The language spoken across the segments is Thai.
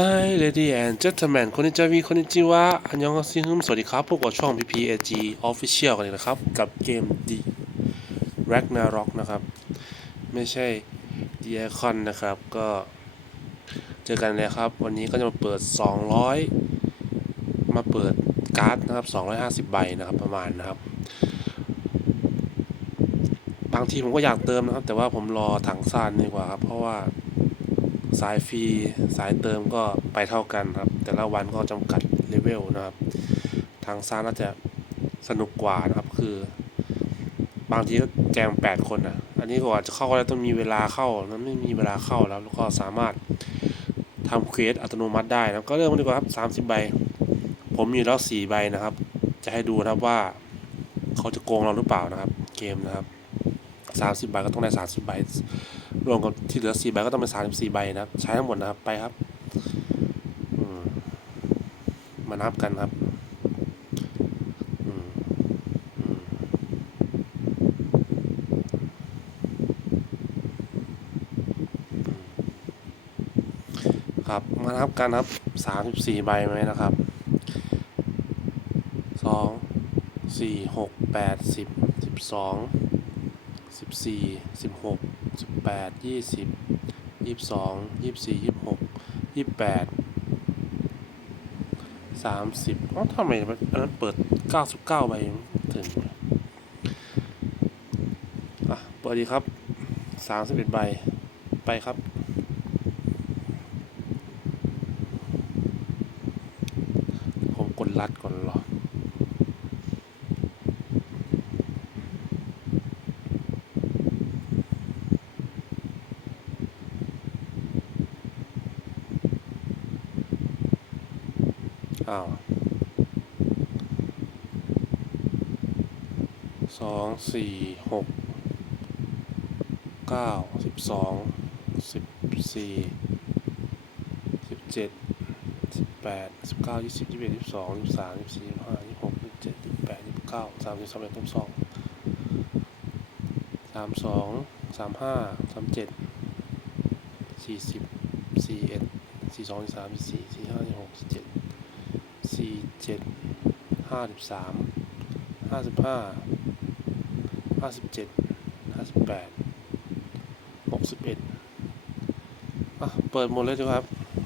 Hi lady and gentlemen คนนิจาวีคนนิจิวะอันยองอาซิฮึมสวัสดีครับ พวกกับช่อง PPAG Official กันเลยนะครับ กับเกม The Ragnarok นะครับ ไม่ใช่ The Icon นะครับ ก็เจอกันเลยครับ วันนี้ก็จะมาเปิด 200 มาเปิดการ์ดนะครับ 250 ใบนะครับ ประมาณนะครับ บางทีผมก็อยากเติมนะครับ แต่ว่าผมรอถังซานดีกว่าครับ เพราะว่า สายฟรีสายเติมก็ไปเท่ากันครับ แต่ละวันก็จำกัดเลเวลนะครับ ทางซ้ายน่าจะสนุกกว่านะครับคือ บางทีก็แจมแปดคนอะอันนี้ก็อาจจะเข้าแล้วต้องมีเวลาเข้านั้นไม่มีเวลาเข้าแล้วแล้วก็สามารถทำเควสอัตโนมัติได้นะครับก็เริ่มกันดีกว่าครับสามสิบใบ ผมมีแล้วสี่ใบนะครับ จะให้ดูนะครับว่า เขาจะโกงเราหรือเปล่านะครับ เกมนะครับ สามสิบใบก็ต้องได้สามสิบใบ รวมกับที่เหลือสี่ใบก็ต้องเป็นสามสิบสี่ใบนะครับ ใช้ทั้งหมดนะครับ ไปครับ มานับกันครับครับ มานับกันครับสามสิบสี่ใบไหมนะครับสองสี่หกแปด สิบสี่สิบหกสิบแปดยี่สิบยี่สิบสองยี่สิบสี่ยี่สิบหกยี่สิบแปดสามสิบอ๋อทำไมมันอันนั้นเปิดเก้าสิบเก้าใบถึงอะเปิดดีครับสามสิบเอ็ดใบไปครับผมกดรัดก่อนรอ อ้าสองสี่หกเก้าสิบสองสิบสี่สิบเจ็ดสิบแปดสิบเก้ายี่สิบยี่สิบเอ็ดยี่สิบสองยี่สิบสามยี่สิบสี่ยี่สิบห้ายี่สิบหกยี่สิบเจ็ดยี่สิบแปดยี่สิบเก้าสามสิบสามเอ็ดสามสองสามสองสามห้าสามเจ็ดสี่สิบสี่เอ็ดสี่สองสี่สามสี่สี่สี่ห้าสี่หกสี่เจ็ด สี่เจ็ดห้าสิบสามห้าสิบห้าห้าสิบเจ็ดห้าสิบแปดหกสิบเอ็ดอะเปิดหมดเลยดีครับ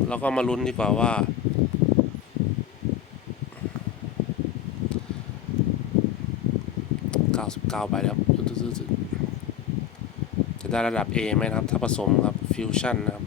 แล้วก็มาลุ้นดีกว่าว่า เก้าสิบเก้าใบแล้วจะได้ระดับ A ไหมครับ ถ้าผสมครับ ฟิวชั่นนะครับ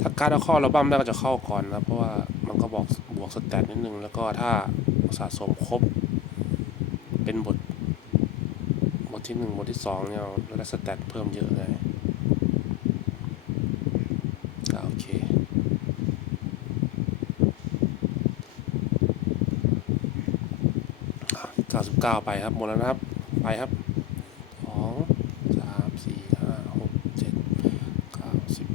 ถ้า การเอาเข้าอัลบั้มได้ก็จะเข้าก่อนนะเพราะว่ามันก็บอกบวกสแตทนิดนึง แล้วก็ถ้าสะสมครบ เป็นบท บทที่หนึ่งบทที่สองเนี่ยเราได้สแตทเพิ่มเยอะเลยโอเคเก้าสิบเก้าไปครับหมดแล้วนะครับ ไปครับสองสามสี่ห้าหกเจ็ด เก้าสิบ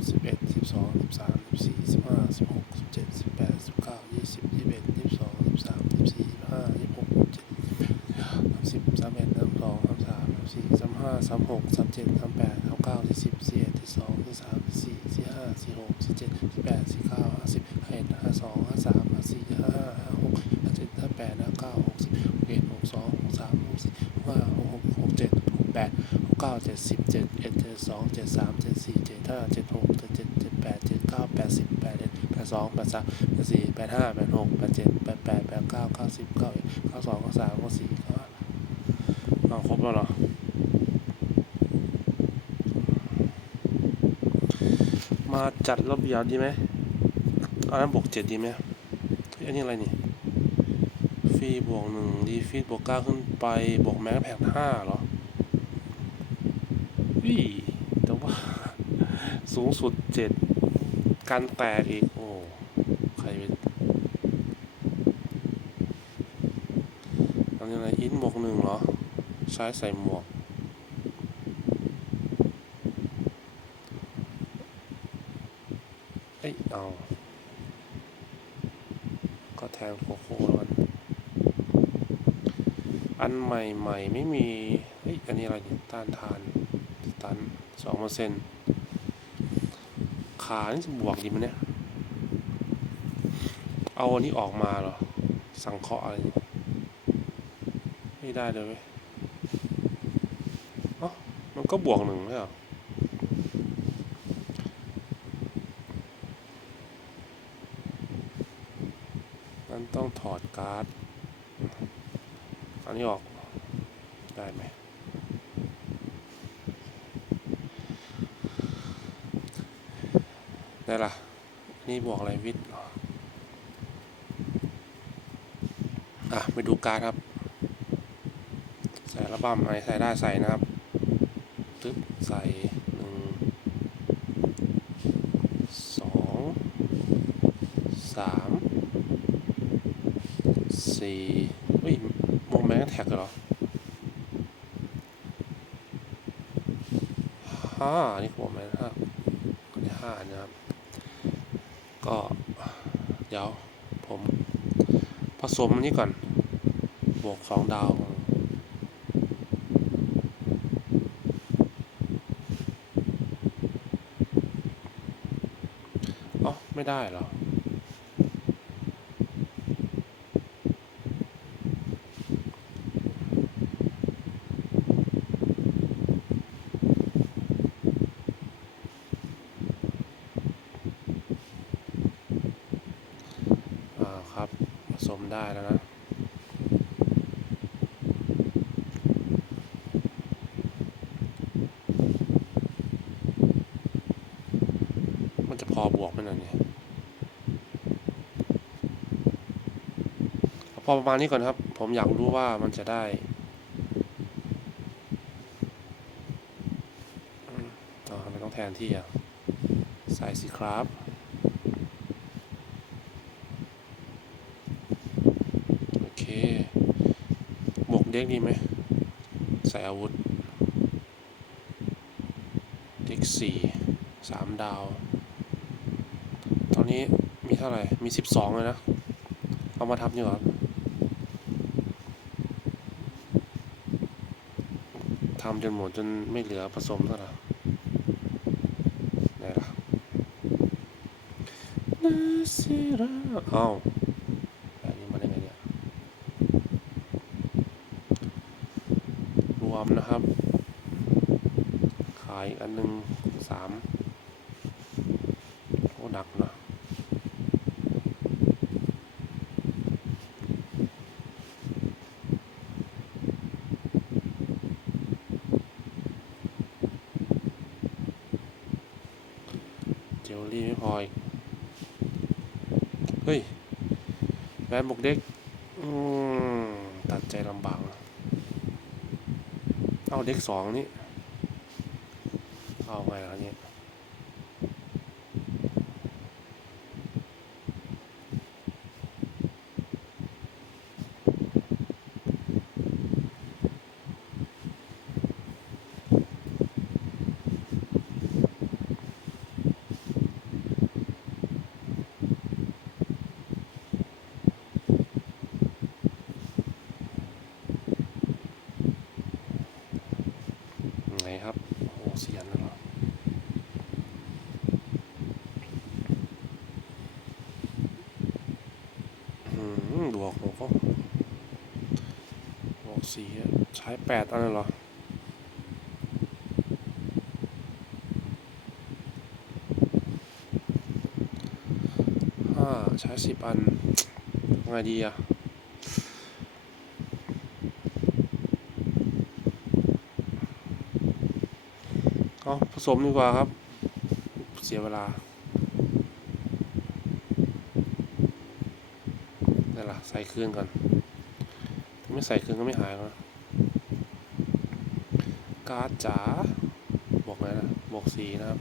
สองสิบสามสิบสี่สิบห้าสิบหกสิบเจ็ดสิบแปดสิบเก้ายี่สิบยี่สิบเอ็ดยี่สิบสองยี่สิบสามยี่สิบสี่ยี่สิบห้ายี่สิบหกยี่สิบเจ็ดสามสิบสามเอ็ดสามสองสามสามสามสี่สามห้าสามหกสามเจ็ดสามแปดสามเก้าสี่สิบสี่เอ็ดสี่สองสี่สามสี่สี่สี่ห้าสี่หกสี่เจ็ดสี่แปดสี่เก้าห้าสิบห้าเอ็ดห้าสองห้าสามห้าสี่ห้าห้าห้าหกห้าเจ็ดห้าแปดห้าเก้าหกสิบหกเอ็ดหกสองหกสามหกสี่ห้าหกหกหกเจ็ดหกแปดหกเก้าเจ็ดสิบเจ็ดเอ็ดเจ็ดสองเจ็ดสามเจ็ดสี่เจ็ดห้าเจ็ดหกเจ็ดเจ็ด แปดเจ็ดเก้าแปดสิบแปดเอ็ดแปดสองแปดสามแปดสี่แปดห้าแปดหกแปดเจ็ดแปดแปดแปดเก้าเก้าสิบเก้าเอ็ดเก้าสองเก้าสามเก้าสี่เก้าห้าเอาครบแล้วเหรอมาจัดระเบียบดีไหมอันนั้นบวกเจ็ดดีไหมอันนี้อะไรนี่ฟีบวกหนึ่งดีฟีบวกเก้าขึ้นไปบวกแม็กแพ็กห้าเหรอวิแต่ว่าสูงสุดเจ็ด การแตกอีก โอ้ ใครเป็นอันนี้อะไรอินบวกหนึ่งเหรอใช้ใส่หมวก เอ้ย เอา ก็แทงโคโค่แล้วกันอันใหม่ ๆ ไม่มี เฮ้ย อันนี้อะไรเนี่ย ต้านทาน ตันสองเปอร์เซ็นต์ ขานี่จะบวกดีไหมเนี่ย เอาอันนี้ออกมาเหรอ สังเคราะห์อะไร ไม่ได้เลยเว้ยเอ้ามันก็บวกหนึ่งไม่หรอนั้นต้องถอดการ์ด อันนี้ออก ได้ไหม ได้ละนี่บวกอะไรวิทย์อะไปดูการ์ดครับ ใส่ระบัมอะไรใส่ได้ใส่นะครับตึ๊บใส่หนึ่งสองสามสี่เฮ้ยโมแมนแท็กเหรอห้านี่โมแมนห้าอันนี้ห้านะครับ ก็เดี๋ยวผมผสมอันนี้ก่อน บวกสองดาวอ๋อไม่ได้หรอาครับผสมได้แล้วนะ มันจะ พอบวกไหมนะเนี่ยพอประมาณนี้ก่อนครับ ผมอยากรู้ว่ามันจะได้อืมอ๋อทำไมต้องแทนที่อะใส่สิครับโอเคหมวกเด็กดีไหมใส่อาวุธเด็กสี่สามดาว อนนี้มีเท่าไหร่ มีสิบสองเลยนะ เอามาทับดีกว่าทำจนหมดจนไม่เหลือผสมเท่าไหร่ไหนล่ะนาซิราเอ้าอันนี้มาได้ไงเนี่ย รวมนะครับ ขายอันหนึ่งสามโอ้หนักนะ เจลลี่ไม่พออีก เฮ้ย แวนบกเด็กอืมตัดใจลำบาก เอาเด็กสองนี่ เอาไงล่ะเนี่ยไงครับ โอ้เสียนแล้วเหรอ อืมบวกผมก็บวกสี่อะใช้ แปดอันนั้นเหรอห้าใช้สิบอันไงดีอะเอาผสมดีกว่าครับ เสียเวลานี่นล่ะใส่คืนก่อนถ้าไม่ใส่คืนก็ไม่หายนะ การ์ดจ๋าบวกอะไรนะบวกสีนะครับ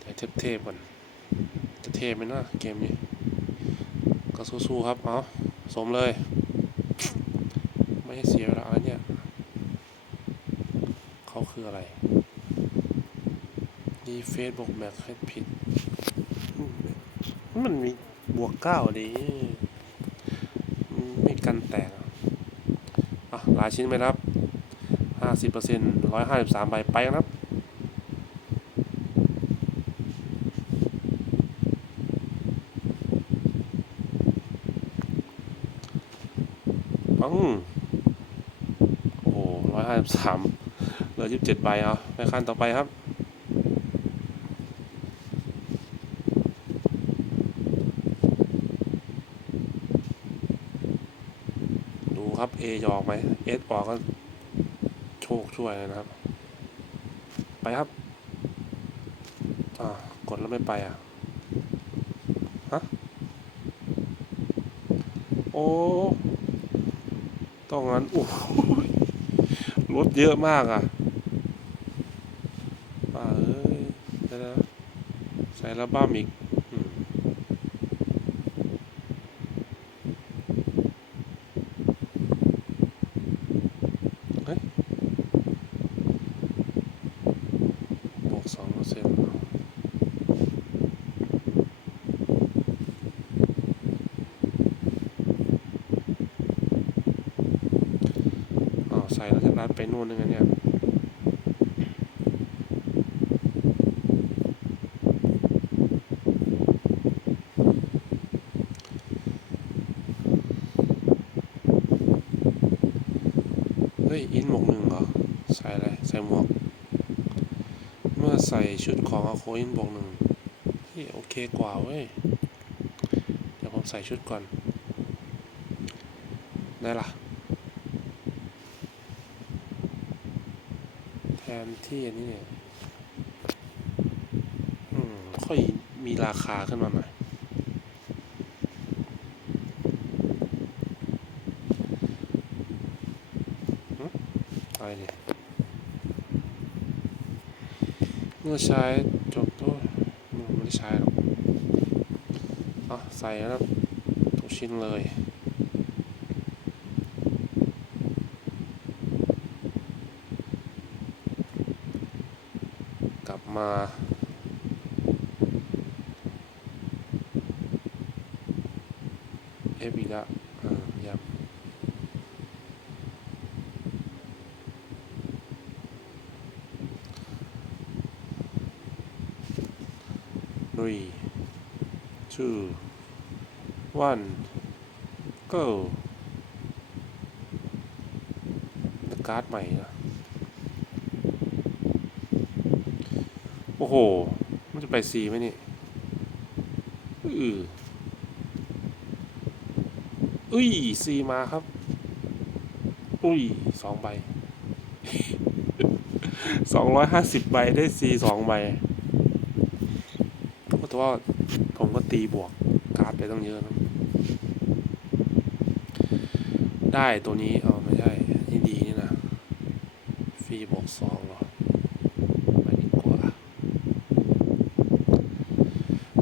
แต่เทพๆก่อนจะเทไหมนะเกมนี้ ก็สู้ๆครับ เอาสมเลย ไม่ให้เสียเวลาอะไรเนี่ย เขาคืออะไรดีเฟซบอกแม็กให้ผิด มันมีบวกเก้าดิมันไม่กันแตกอะหลายชิ้นไหมครับห้าสิบเปอร์เซ็นต์ร้อยห้าสิบสามใบไปครับปังโอ้ร้อยห้าสิบสามเหลือยี่สิบเจ็ดใบเอาไปขั้นต่อไปครับ ดู ครับ A จะออกไหม S ออกก็โชคช่วยนะครับ ไปครับ อ่ากดแล้วไม่ไปอะ ฮะ โอ้ต้องงั้นโอ้รถเยอะมากอะป่าเอ้ยนะใส่ระบ้ามอีกอืมเฮ้ยบวกสองเปอร์เซ็นต์อ๋อใส่แล้วจะรัด ไปนู่นนึงอันเนี่ยเฮ้ย อินหมวกหนึ่งเหรอ ใส่อะไร ใส่หมวก เมื่อใส่ชุดของอาโคอินบวกหนึ่งเฮ้ยโอเคกว่าเว้ย เดี๋ยวผมใส่ชุดก่อน ได้ละ แทนที่อันนี้เนี่ยอืมค่อยมีราคาขึ้นมาหน่อยอะไรเนี่ยเมื่อใช้จบตัวมันไม่ได้ใช้หรอกอะใส่แล้วทุกชิ้นเลย กลับ มา เอฟอีกแล้วยับ three two one go เป็การ์ดใหม่นะ อ้โห มันจะไปซีไหมนี่อืออุ้ยซีมาครับ อุ้ยสองใบสองร้อยห้าสิบใบได้ซีสองใบแต่ว่าผมก็ตีบวกการ์ดไปต้องเยอะนะได้ตัวนี้เอไม่ใช่นี่ดีนี่นะฟรีบวกสองเหรอไปดีกว่า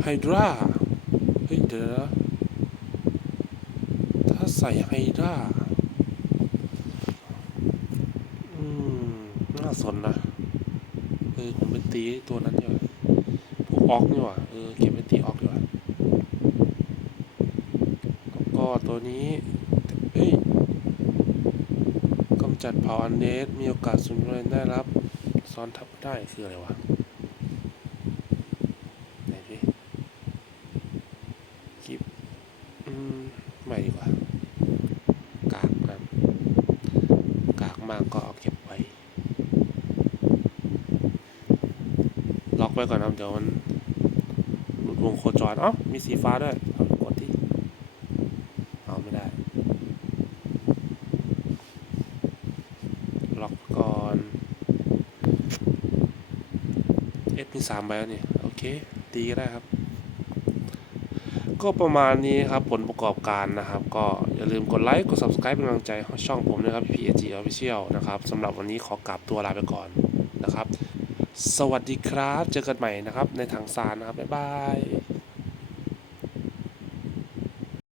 ไฮดราเฮ้ยเดี๋ยวนะถ้าใส่ไฮดราอืม น่าสนนะเออผมเป็นตีตัวนั้นอยู่พวกออกนี่หว่าเออเก็บไว้ตีออกดีกว่าแล้วก็ตัวนี้เอ้ยกำจัดเผ่าอันเดสมีโอกาสสูงเลยได้รับ ซ้อนทับได้คืออะไรวะไหนดิกิบอืมไม่ดีกว่ากากนะกากมากก็เอาเก็บไว้ ล็ อกไว้ก่อนนะเดี๋ยวมันหลุดวงโคจรอ้ามีสีฟ้าด้วยเอากดที่เอาไม่ได้ล็อกก่อนเอฟมีสามใบแล้วนี่ โอเคตีก็ได้ครับ ก็ประมาณนี้ครับผลประกอบการนะครับ ก็อย่าลืมกดไลค์ กด subscribe เป็นกำลังใจให้ช่องผมนะครับ PAG Official นะครับสำหรับวันนี้ขอกลับตัวลาไปก่อนนะครับ สวัสดีครับ เจอกันใหม่นะครับ ในถังซานนะครับ บ๊ายบาย